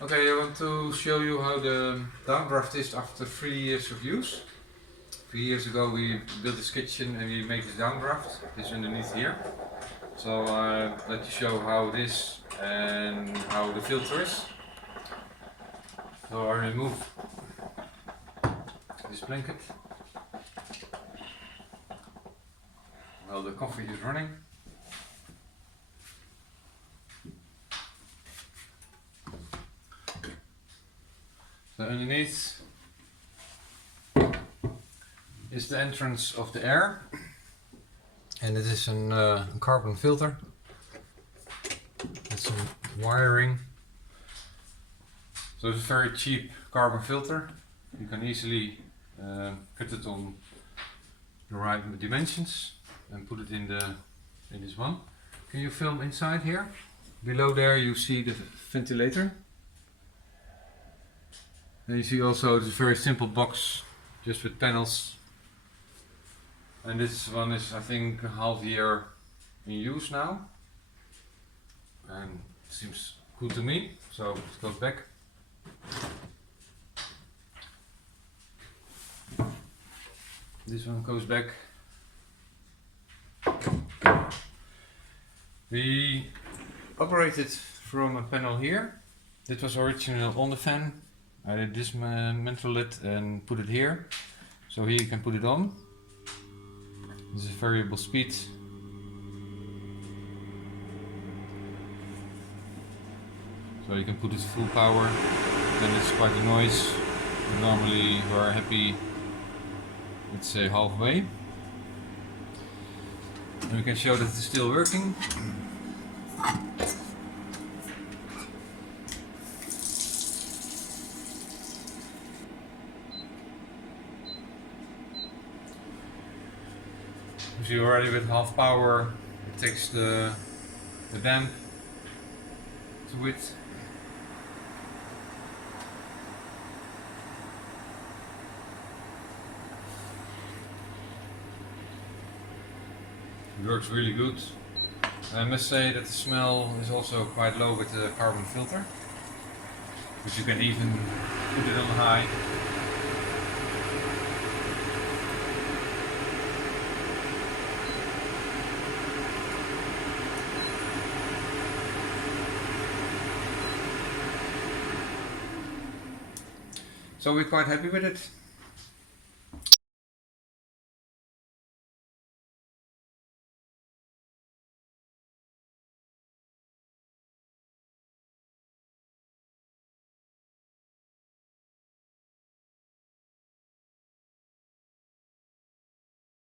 Okay, I want to show you how the downdraft is after 3 years of use. 3 years ago we built this kitchen and we made this downdraft. This underneath here. So let you show how it is and how the filter is. So I remove this blanket while the coffee is running. So underneath is the entrance of the air, and it is a carbon filter. It's some wiring. So it's a very cheap carbon filter. You can easily cut it on the right dimensions and put it in this one. Can you film inside here? Below there you see the ventilator. And you see also this very simple box just with panels. And this one is, I think, a half year in use now. And it seems good to me, so it goes back. This one goes back. We operated from a panel here. This was original on the fan. I dismantled it and put it here. So here you can put it on. This is variable speed. So you can put it full power, and it's quite a noise. Normally we are happy, let's say halfway. And we can show that it's still working. If you're already with half power, it takes the damp to it. It works really good. I must say that the smell is also quite low with the carbon filter, but you can even put it on high. So we're quite happy with it.